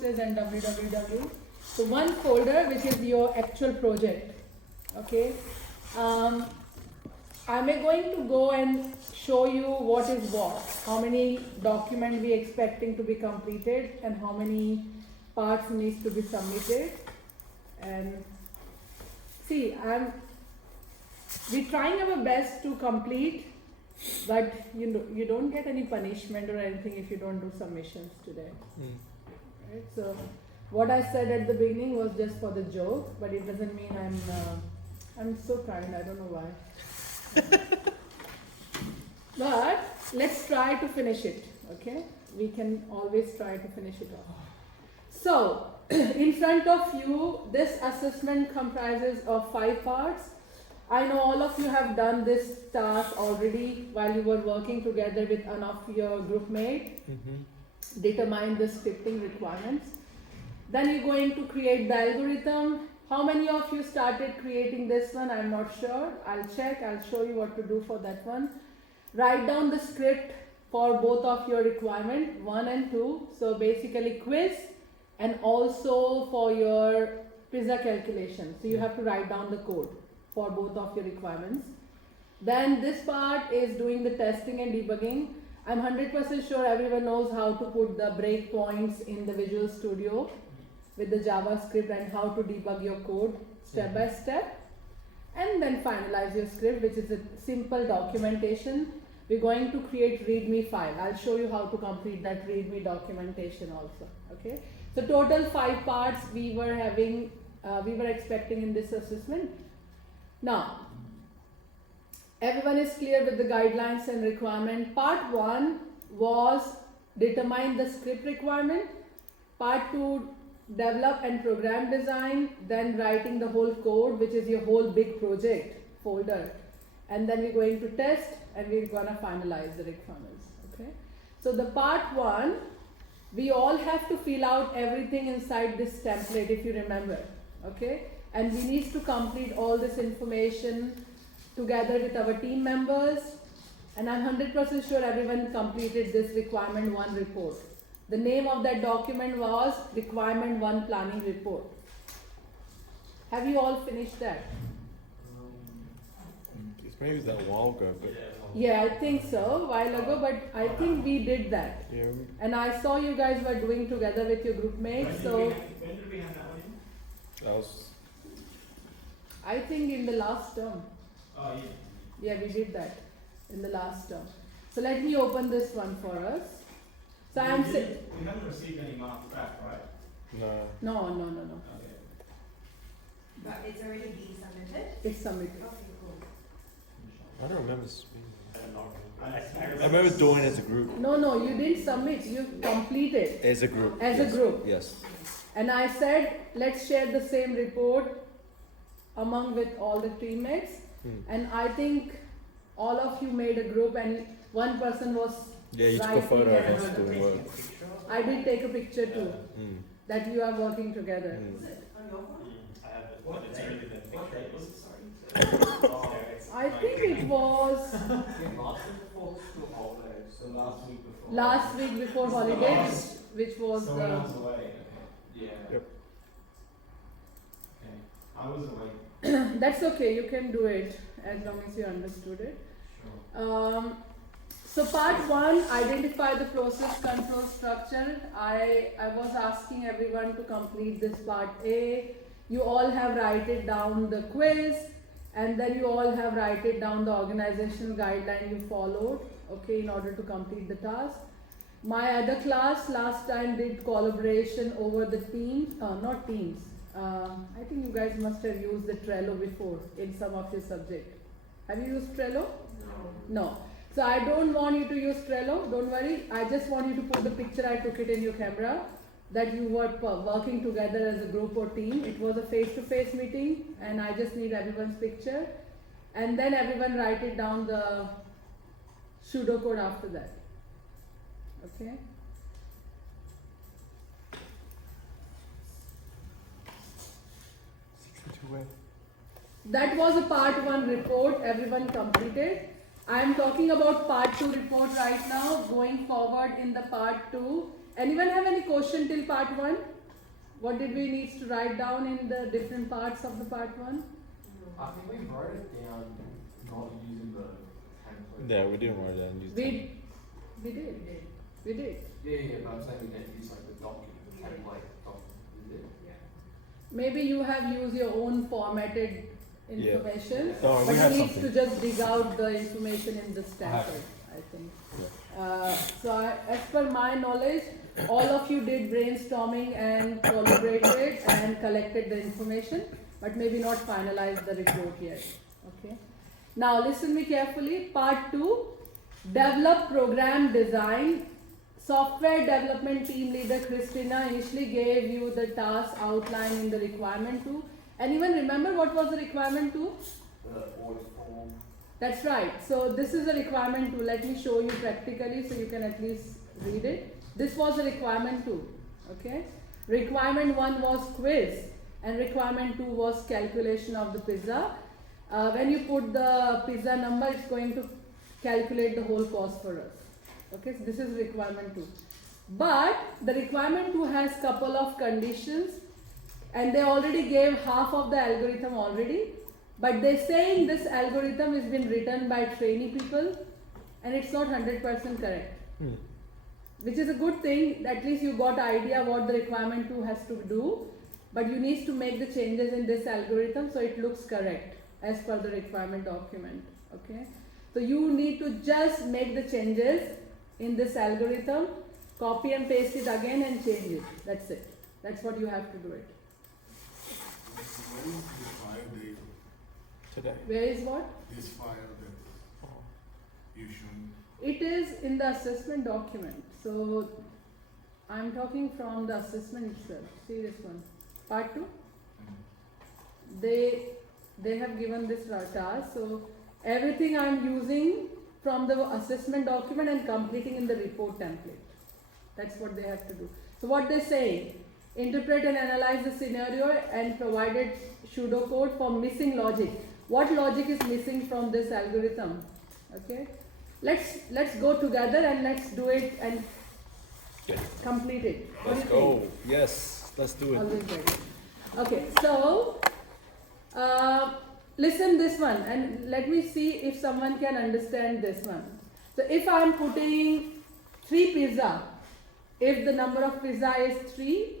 courses and www. So one folder which is your actual project. Okay. I'm going to go and show you what is what, how many documents we expecting to be completed and how many parts needs to be submitted. And see, we're trying our best to complete, but you don't get any punishment or anything if you don't do submissions today. Right? So what I said at the beginning was just for the joke, but it doesn't mean I'm so kind. I don't know why. But let's try to finish it. Okay, we can always try to finish it off. So in front of you, this assessment comprises of 5 parts. I know all of you have done this task already while you were working together with one of your group mates. Determine the scripting requirements. Then you're going to create the algorithm. How many of you started creating this one? I'm not sure. I'll check. I'll show you what to do for that one. Write down the script for both of your requirement, 1 and 2. So basically quiz and also for your PISA calculation. So you have to write down the code for both of your requirements. Then this part is doing the testing and debugging. I'm 100% sure everyone knows how to put the breakpoints in the Visual Studio with the JavaScript and how to debug your code step by step. And then finalize your script, which is a simple documentation. We're going to create README file. I'll show you how to complete that README documentation also. Okay. So total 5 parts we were expecting in this assessment. Now, everyone is clear with the guidelines and requirement. Part 1 was determine the script requirement. Part 2, develop and program design. Then writing the whole code, which is your whole big project folder. And then we're going to test and we're going to finalize the requirements. Okay. So the part 1, we all have to fill out everything inside this template if you remember. Okay. And we need to complete all this information together with our team members. And I'm 100% sure everyone completed this requirement 1 report. The name of that document was requirement 1 planning report. Have you all finished that? Maybe it was that a while ago, but yeah, I think so, a while ago, but I think we did that. yeah. And I saw you guys were doing together with your group mates, so When did we have that one in? That was I think in the last term. Oh, yeah. Yeah, we did that in the last term. So let me open this one for us. So I'm We haven't received any marks back, right? no. No. Okay. But it's already being submitted? It's submitted. Okay, cool. I don't remember. I I remember doing it as a group. No, you didn't submit, you completed As a group. as a yes. group. Yes. And I said, let's share the same report among with all the teammates. And I think all of you made a group and one person was Yeah, you took a writing photo of and us doing work. I did take a picture too, that you are working together. Is it on your phone? I have it. What date was it? Sorry. I think it was last week before holidays, which was Someone else away. Yeah. Yep. Okay. I was away. that's okay, you can do it as long as you understood it. Sure. So part 1, identify the process control structure. I was asking everyone to complete this part A. You all have written down the quiz and then you all have written down the organizational guideline you followed, okay, in order to complete the task. My other class last time did collaboration over the teams, not teams. I think you guys must have used the Trello before in some of your subject. Have you used Trello? No. So I don't want you to use Trello, don't worry. I just want you to put the picture, I took it in your camera, that you were working together as a group or team. It was a face-to-face meeting and I just need everyone's picture. And then everyone write it down the pseudocode after that. Okay? That was a part 1 report everyone completed. I am talking about part 2 report right now. Going forward in the part 2, Anyone have any question till part 1? What did we need to write down in the different parts of the part 1? I think we wrote it down not using the template. Yeah, we didn't write that. Use We did. We did. Yeah, but I'm saying we didn't use like the document, the template document. Is it? Maybe you have used your own formatted Yeah. information, No, we but have you need something. to just dig out the information in the standard, I think. As per my knowledge, all of you did brainstorming and collaborated and collected the information, but maybe not finalized the report yet. Okay. Now listen me carefully. Part 2, develop program design. Software development team leader Christina initially gave you the task outline in the requirement 2. Anyone remember what was the requirement 2? The order form. That's right. So this is a requirement 2. Let me show you practically so you can at least read it. This was a requirement 2. Okay. Requirement 1 was quiz and requirement 2 was calculation of the pizza. When you put the pizza number, it's going to calculate the whole cost for us. Okay, so this is requirement 2. But the requirement 2 has couple of conditions and they already gave half of the algorithm already. But they're saying this algorithm has been written by trainee people and it's not 100% correct. Which is a good thing, at least you got idea what the requirement 2 has to do. But you need to make the changes in this algorithm so it looks correct as per the requirement document. Okay, so you need to just make the changes in this algorithm, copy and paste it again and change it. That's it. That's what you have to do it. When is the file date? today. Where is what? This file that you should. It is in the assessment document. So I'm talking from the assessment itself. See this one. Part 2. They have given this task. So everything I'm using from the assessment document and completing in the report template. That's what they have to do. So what they say, interpret and analyze the scenario and provided pseudocode for missing logic. What logic is missing from this algorithm? Okay. Let's go together and let's do it and complete it. What Let's do you go. think? Yes, let's do it. Always ready. Okay, so listen this one and let me see if someone can understand this one. So if I am putting 3 pizza, if the number of pizza is 3,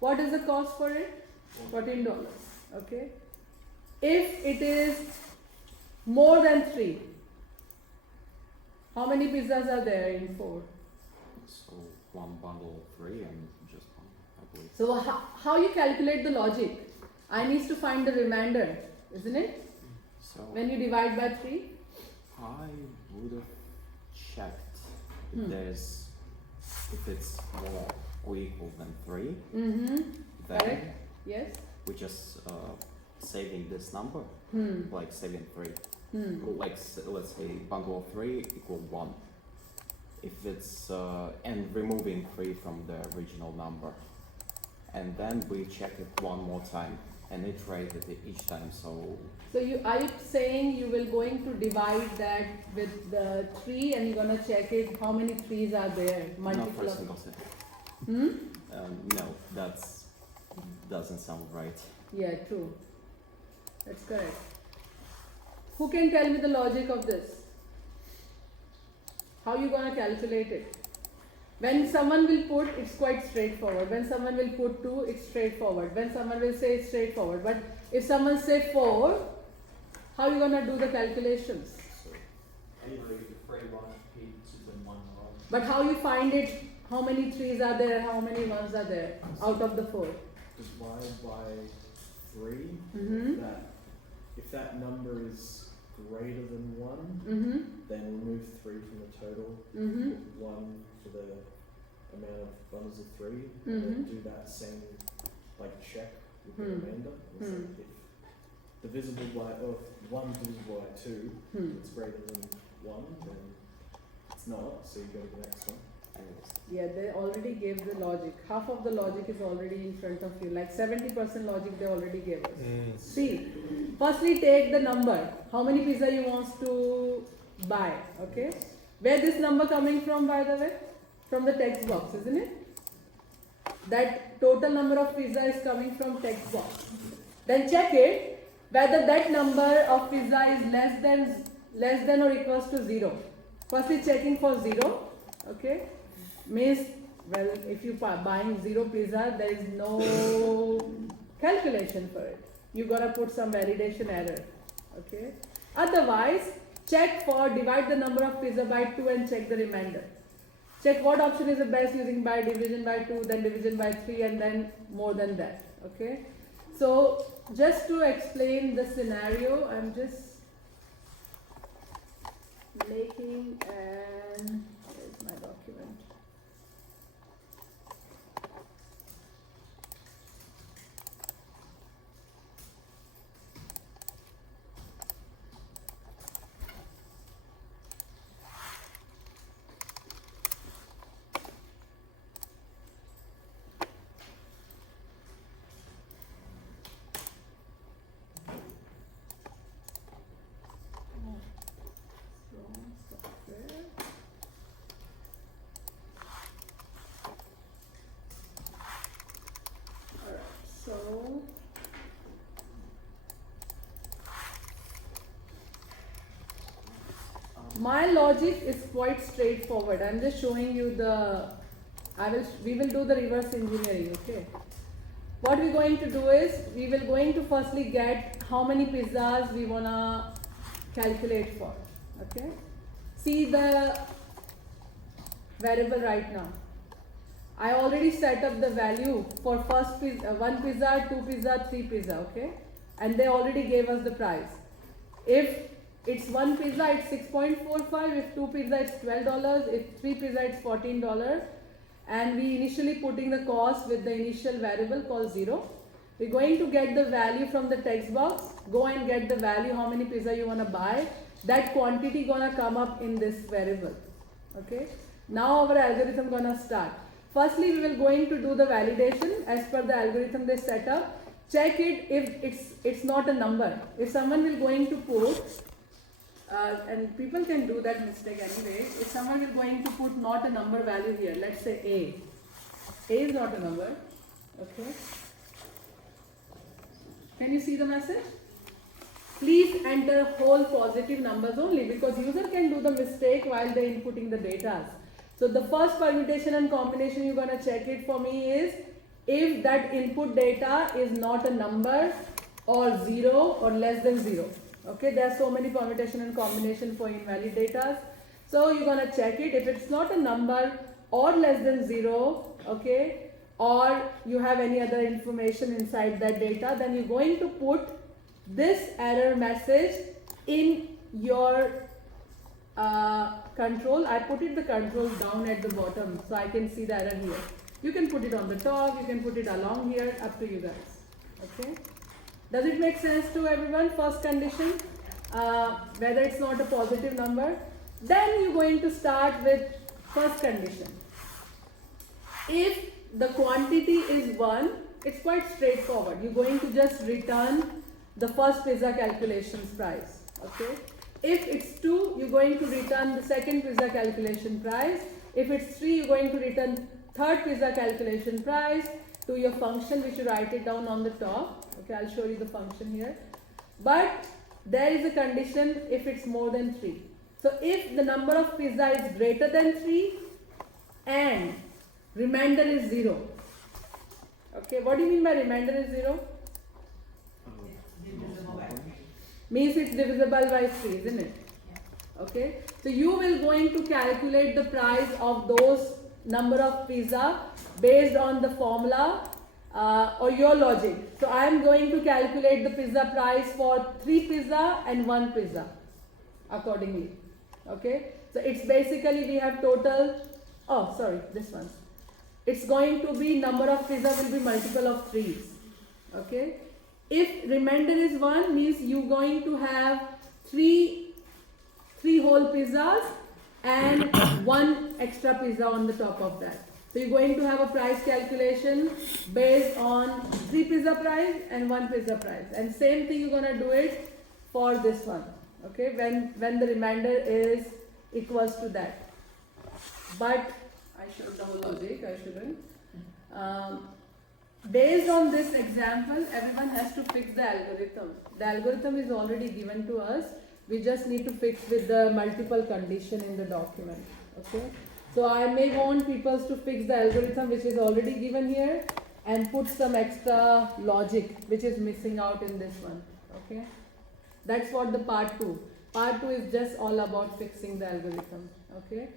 what is the cost for it? $14. Okay. If it is more than 3, how many pizzas are there in 4? So one bundle of 3 and just one, I believe. So how you calculate the logic? I need to find the remainder, isn't it? So When you divide by 3? I would have checked Hmm. if it's more or equal than 3. Mm-hmm. Then Correct. Yes. we just saving this number, Hmm. like saving 3. Hmm. Like let's say bundle of 3 equal 1. If it's and removing 3 from the original number, and then we check it one more time and iterate it each time. So So are you saying you will going to divide that with the 3 and you're gonna check it how many 3s are there? not for Multiple a of. single set. Hmm? No, that's doesn't sound right. Yeah, true. That's correct. Who can tell me the logic of this? How you gonna calculate it? When someone will put, it's quite straightforward. When someone will put 2, it's straightforward. When someone will say it's straightforward. But if someone say 4, how you gonna do the calculations? Either the free one pizzas and one roll. But how you find it? How many 3s are there? How many 1s are there out of the 4? Divide by 3, Mm-hmm. that if that number is greater than 1, Mm-hmm. then remove 3 from the total, Mm-hmm. put 1 for the amount of bundles of 3, and Mhm. then do that same like check with the Hmm. remainder. It's Hmm. like if divisible by, or if 1 divisible by 2 Hmm. is greater than 1, then it's not, so you go to the next one. Anyways, Yeah, they already gave the logic. Half of the logic is already in front of you. Like 70% logic they already gave us. See, firstly take the number. How many pizza you want to buy, okay? Where this number coming from, by the way? from the text box, isn't it? That total number of pizza is coming from text box. Then check it whether that number of pizza is less than or equals to 0. Firstly checking for 0, okay, means, well, if you buying 0 pizza, there is no calculation for it. You gotta put some validation error, okay. Otherwise, check for divide the number of pizza by 2 and check the remainder. Check what option is the best using by division by 2, then division by 3, and then more than that, okay. So just to explain the scenario, I'm just making an, where's my document? So my logic is quite straightforward. I'm just showing you we will do the reverse engineering, okay. What we're going to do is, we will going to firstly get how many pizzas we wanna calculate for, okay. See the variable right now. I already set up the value for first pizza, 1 pizza, 2 pizza, 3 pizza, okay? And they already gave us the price. If it's 1 pizza, it's 6.45. If 2 pizza, it's $12. If 3 pizza, it's $14. And we initially putting the cost with the initial variable called 0. We're going to get the value from the text box. Go and get the value, how many pizza you want to buy. That quantity gonna come up in this variable, okay? Now our algorithm gonna start. Firstly, we will going to do the validation as per the algorithm they set up. Check it if it's not a number. If someone will going to put, and people can do that mistake anyway. If someone will going to put not a number value here, let's say A. A is not a number, okay. Can you see the message? Please enter whole positive numbers only, because user can do the mistake while they inputting the data. So the first permutation and combination you're going to check it for me is if that input data is not a number or 0 or less than 0. Okay, there are so many permutation and combination for invalid data. So you're going to check it. If it's not a number or less than 0, okay, or you have any other information inside that data, then you're going to put this error message in your control. I put the control down at the bottom so I can see the error here. You can put it on the top, you can put it along here, up to you guys. Okay, does it make sense to everyone? First condition, whether it's not a positive number. Then you're going to start with first condition. If the quantity is 1, it's quite straightforward. You're going to just return the first pizza calculations price, okay. If it's 2, you're going to return the second pizza calculation price. If it's 3, you're going to return third pizza calculation price to your function, which you write it down on the top. Okay, I'll show you the function here. But there is a condition if it's more than 3. So if the number of pizza is greater than 3 and remainder is 0. Okay, what do you mean by remainder is 0? Means it's divisible by 3, isn't it? Yeah. Okay, so you will going to calculate the price of those number of pizza based on the formula or your logic. So I am going to calculate the pizza price for 3 pizza and 1 pizza accordingly. Okay, so it's basically we have total, oh sorry, this one. It's going to be number of pizza will be multiple of 3's. Okay. If remainder is 1, means you're going to have three whole pizzas and 1 extra pizza on the top of that. So you're going to have a price calculation based on 3 pizza price and 1 pizza price. And same thing you're gonna do it for this one. Okay, when the remainder is equals to that. But I showed the whole logic, I shouldn't. Based on this example, everyone has to fix the algorithm. The algorithm is already given to us. We just need to fix with the multiple condition in the document. Okay. So I may want people to fix the algorithm which is already given here and put some extra logic which is missing out in this one. Okay. That's what the part 2. Part 2 is just all about fixing the algorithm. Okay.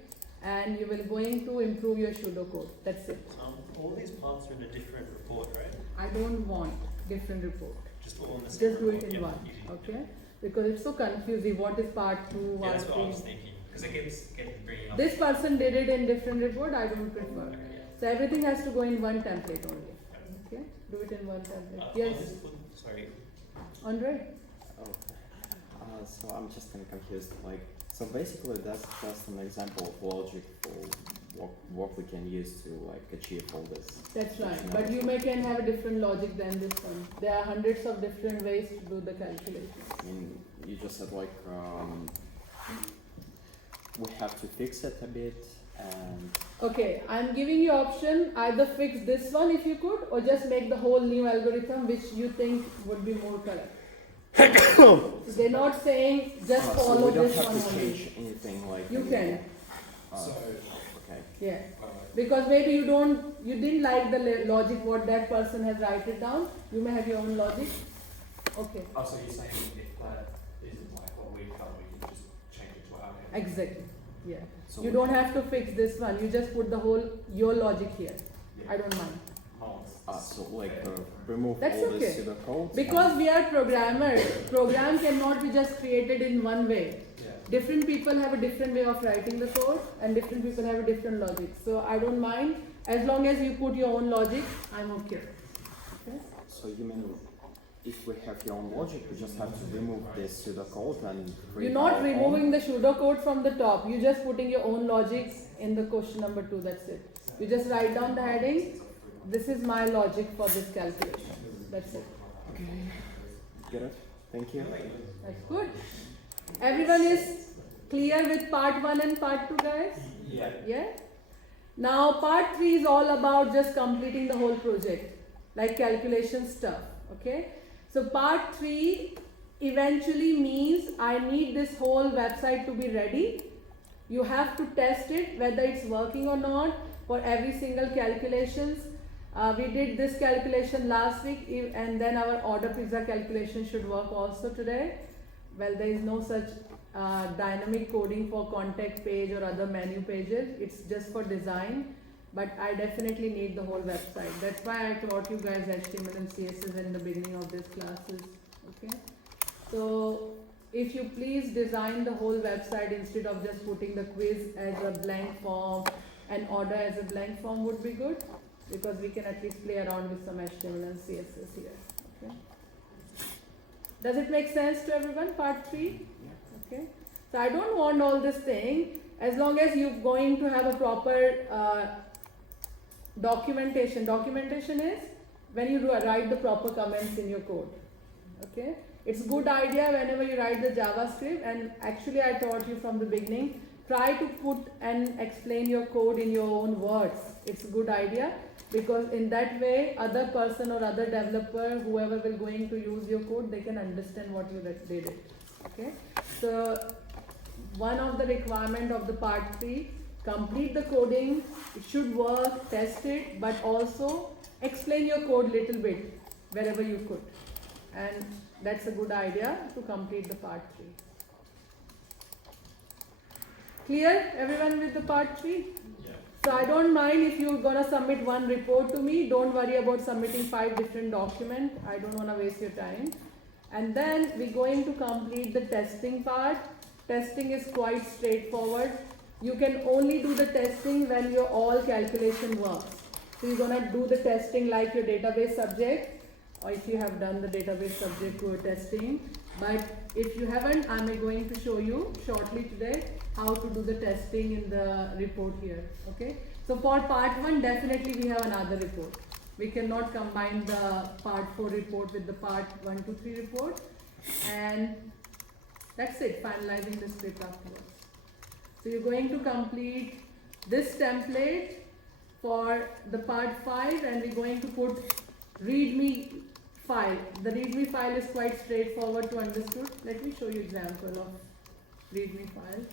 And you will going to improve your pseudocode. That's it. All these parts are in a different report, right? I don't want different report. Just all in the same Just do report. it in Yeah, one. easy. Okay. Because it's so confusing. What is part 2? Yeah, What that's what I was is thinking. Because it keeps bringing up. this person did it in different report. I don't prefer. Okay, yeah. So everything has to go in one template only. Okay. Do it in one template. Yes, Sorry. Andre. So I'm just kind of confused. Like, so basically, that's just an example of logic for what we can use to like achieve all this. That's right. But you can have a different logic than this one. There are hundreds of different ways to do the calculation. I mean, you just said like we have to fix it a bit, and Okay, I'm giving you option, either fix this one if you could, or just make the whole new algorithm which you think would be more correct. They're not saying just so follow we don't this have one to only. change anything. Like You can, So, okay. yeah. uh, Because maybe you didn't like the logic what that person has write it down. You may have your own logic. Okay, Oh, so you're saying if that isn't like what we've done, we can just change it to our own? exactly, yeah. So You we- don't have to fix this one, you just put the whole, your logic here. Yeah. I don't mind. So like remove That's all okay. this pseudocode. Because we are programmers, program cannot be just created in one way. Yeah. Different people have a different way of writing the code and different people have a different logic. So I don't mind, as long as you put your own logic, I'm okay. Okay? So you mean if we have your own logic, we just have to remove this pseudocode and You're create not our removing own? the pseudocode from the top, you're just putting your own logic in the question number 2, that's it. You just write down the heading, this is my logic for this calculation, that's it. Get it? Thank you. That's good. Everyone is clear with part 1 and part 2, guys? Yeah. Yeah? Now part 3 is all about just completing the whole project, like calculation stuff, okay? So part 3 eventually means I need this whole website to be ready. You have to test it whether it's working or not for every single calculations. We did this calculation last week and then our order pizza calculation should work also today. Well, there is no such dynamic coding for contact page or other menu pages. It's just for design, but I definitely need the whole website. That's why I taught you guys HTML and CSS in the beginning of this classes. Okay, so if you please design the whole website instead of just putting the quiz as a blank form and order as a blank form would be good, because we can at least play around with some HTML and CSS here. Okay. Does it make sense to everyone? Part 3? Okay. So I don't want all this thing, as long as you're going to have a proper documentation. Documentation is when you write the proper comments in your code. Okay. It's a good idea whenever you write the JavaScript, and actually I taught you from the beginning, try to put and explain your code in your own words. It's a good idea, because in that way other person or other developer, whoever will going to use your code, they can understand what you did it. Okay, so one of the requirement of the part 3, complete the coding, it should work, test it, but also explain your code little bit wherever you could, and that's a good idea to complete the part 3. Clear everyone with the part 3? So I don't mind if you're gonna submit one report to me. Don't worry about submitting 5 different documents. I don't wanna waste your time. And then we're going to complete the testing part. Testing is quite straightforward. You can only do the testing when your all calculation works. So you're gonna do the testing like your database subject, or if you have done the database subject to a testing. But if you haven't, I'm going to show you shortly today how to do the testing in the report here. Okay. So for part 1, definitely we have another report. We cannot combine the part 4 report with the part 1 to 3 report. And that's it, finalizing the script afterwards. So you're going to complete this template for the part 5, and we're going to put readme file. The readme file is quite straightforward to understood. Let me show you example of readme file.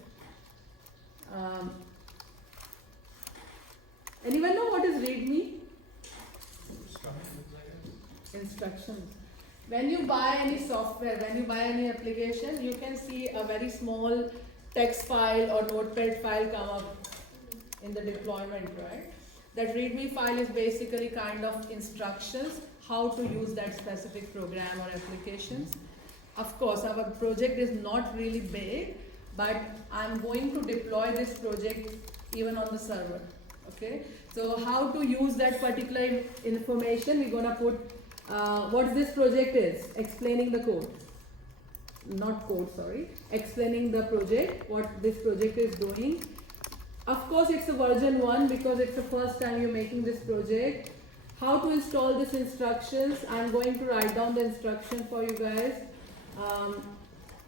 Anyone know what is readme? Instructions. When you buy any software, when you buy any application, you can see a very small text file or notepad file come up in the deployment, right? That readme file is basically kind of instructions how to use that specific program or applications. Of course, our project is not really big, but I'm going to deploy this project even on the server, okay? So how to use that particular information, we're gonna put what this project is, explaining the code. Not code, sorry. Explaining the project, what this project is doing. Of course, it's a version 1 because it's the first time you're making this project. How to install these instructions, I'm going to write down the instruction for you guys.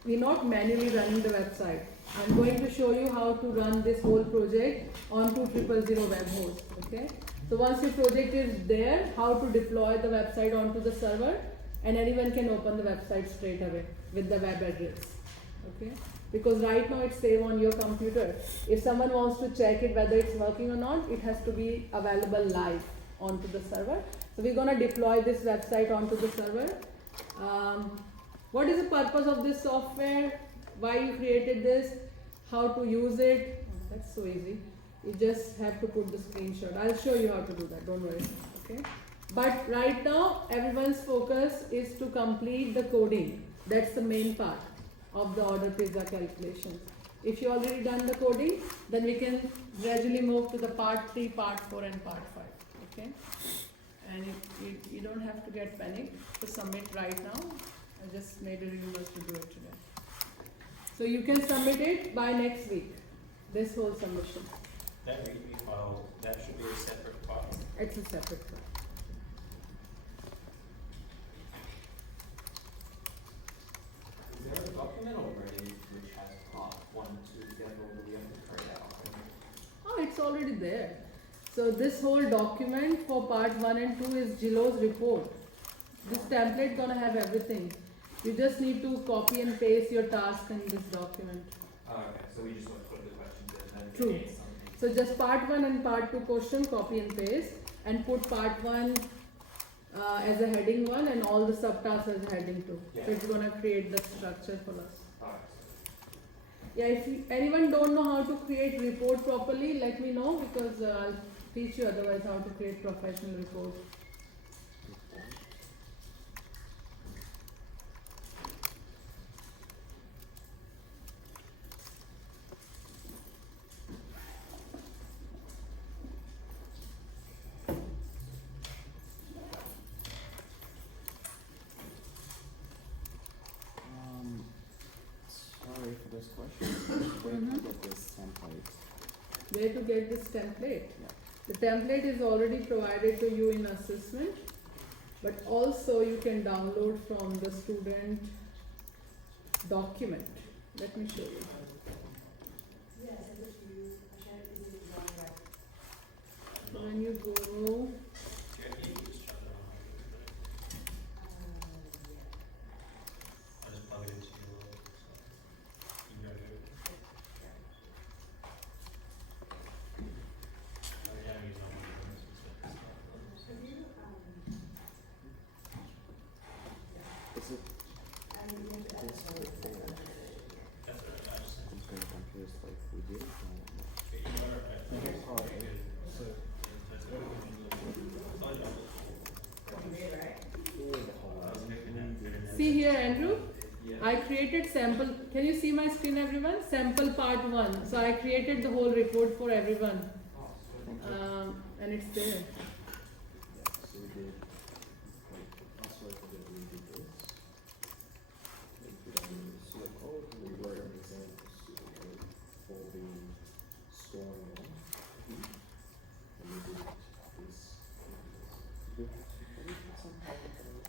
We're not manually running the website. I'm going to show you how to run this whole project on 2000 web host, okay? So once your project is there, how to deploy the website onto the server, and anyone can open the website straight away with the web address, okay? Because right now it's saved on your computer. If someone wants to check it whether it's working or not, it has to be available live onto the server. So we're gonna deploy this website onto the server. What is the purpose of this software? Why you created this? How to use it? Oh, that's so easy. You just have to put the screenshot. I'll show you how to do that, don't worry, okay? But right now, everyone's focus is to complete the coding. That's the main part of the order pizza calculations. If you already done the coding, then we can gradually move to the part 3, part 4 and part 5, okay? And you don't have to get panicked to submit right now. I just made a request to do it today. So you can submit it by next week, this whole submission. That readme file, that should be a separate file. It's a separate file. Is there a document already which has part 1 and 2 together, or do we have to create that one? Oh, it's already there. So this whole document for part 1 and 2 is Jilo's report. This template gonna have everything. You just need to copy and paste your task in this document. Oh, okay, so we just want to put the questions in and then True. create something. So just part 1 and part 2 question, copy and paste, and put part 1 as a heading 1 and all the subtasks as a heading 2. Yeah. So it's gonna create the structure for us. Alright. Yeah, if anyone don't know how to create report properly, let me know, because I'll teach you otherwise how to create professional report. Sorry for this question. Where to get this template? Where to get this template? Yeah. The template is already provided to you in assessment, but also you can download from the student document. Let me show you. Yeah, I sent it to you. I shared it with you on right. So when you go, Do you have any use chart on how to do it? Yeah. I'll just plug it into your so you can go do it. I haven't used one of those. Have you, Is it I mean, you have to edit this it. before? That's what I just sent. I'm kind of confused, like we did it now. Okay, you are right. Okay. Very good. So, That's good. I told you. You did, right? I was making that. see here, Andrew. Yeah. I created sample. Can you see my screen, everyone? Sample part 1. So I created the whole report for everyone, Oh, sweet. and it's there. yeah, so we did, last week we did this. We put on the pseudo code, we wrote an example pseudo code for the scoring one. And we did this. Do you have to put it somehow?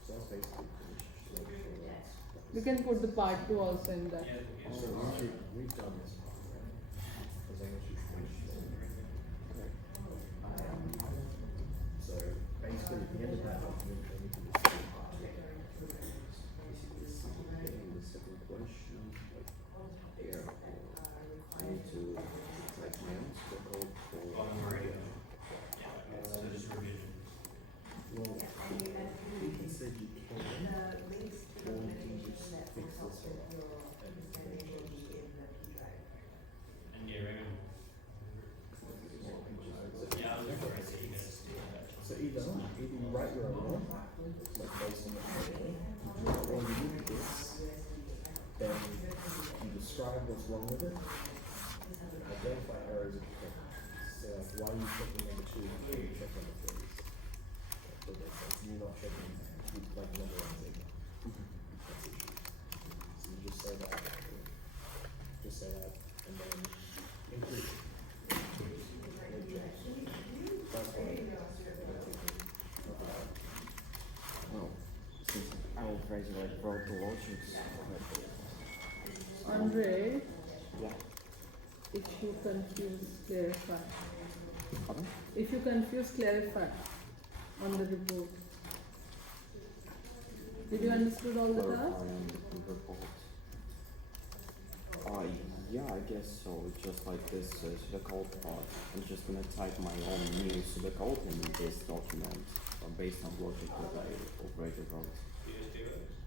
So that's basically finished. So that's- You can put the part 2 also in that. Yeah, Oh, we've done this part, right? As long as you finish. Okay. if you write your own, like based on the manually, or you do this, then you describe what's wrong with it, identify errors if you can. So like, why are you checking number 2 before you check number 3? So that's you not checking like number 1 thing. That's it. So you just say that, and then include it. That's why. Well, since I already like wrote the logics, Andre, yeah. if you confuse, clarify. Pardon? If you confuse, clarify on the report. Did you understood all the Clarify tasks? on the report. Yeah, I guess so. It's just like this pseudocode part. I'm just gonna type my own new pseudocode in this document based on logic that I already wrote. You just do it?